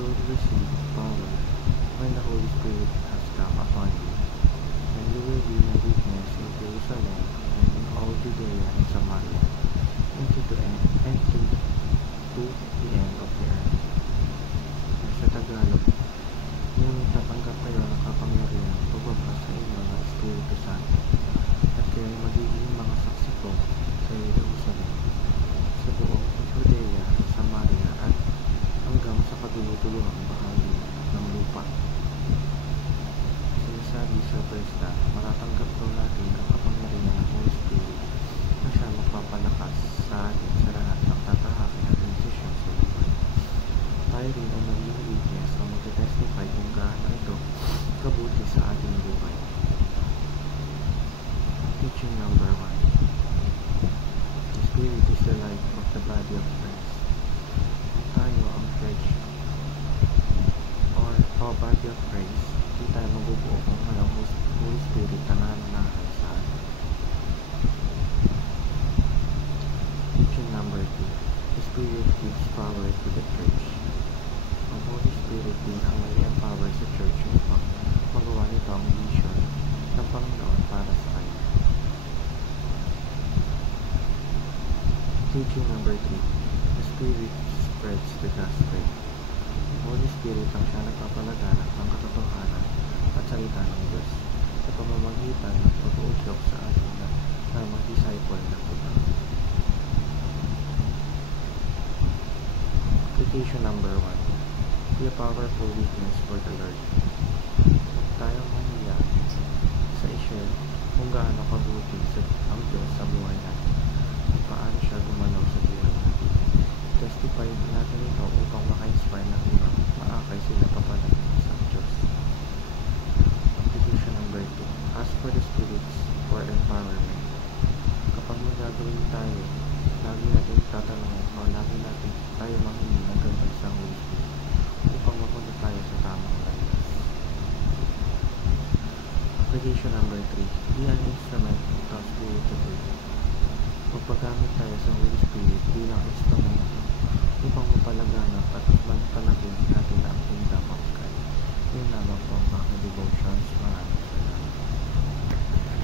You will receive power when the Holy Spirit has come upon you, and you will be my witness in Jerusalem and in all Judea and Samaria, and to the end of the earth. Sa Tagalog, ngunit tatanggap kayo ng kapangyarihan pagbaba sa inyo ng Espiritu Santo, at kayo'y magiging mga saksi ko sa Jerusalem, sa buong Judea, Samaria, at hanggang sa kadulutuluhang bahagi ng lupa. Sinasabi sa verse na matatanggap daw natin ang kapangyarihan ng Holy Spirit na siya magpapalakas sa atin sa lahat ng tatahakin at desisyon sa buhay. Tayo rin ay magiging witness na mag-testify kung gaano ito kabuti sa ating buhay. Teaching number 1. The Spirit is the life of the body of Christ. Kung tayo ang church or body of Christ, hindi tayo mabubuo kung walang Holy Spirit na nananahan sa atin. Teaching number 2. The Spirit gives power to the church. Ang Holy Spirit din ang may empower sa church upang magawa nito ang vision ng Panginoon para sa kanya. Teaching number 3. The Spirit spreads the gospel. Ang Holy Spirit ang siya nagpapalaganap ng katotohanan at salita ng Diyos sa pamamagitan ng pag-uudyok sa atin na mag-disciple ng iba. Application number 1. Be a powerful witness for the Lord. Huwag tayong mahiya sa i-share kung gaano kabuti ang Diyos sa buhay natin at paano siya gumalaw sa buhay natin. Testify natin ito upang maka-inspire ng iba, maakay sila papalatin sa Diyos. Application number 2. Ask for the Spirit for empowerment. Kapag magagawin tayo, lagi natin tatanungin o lagi natin tayo manghingi ng gabay sa Holy Spirit upang mapunta tayo sa tamang landas. Application number 3. Be an instrument of God's Spirit today. Magpagamit tayo sa Holy Spirit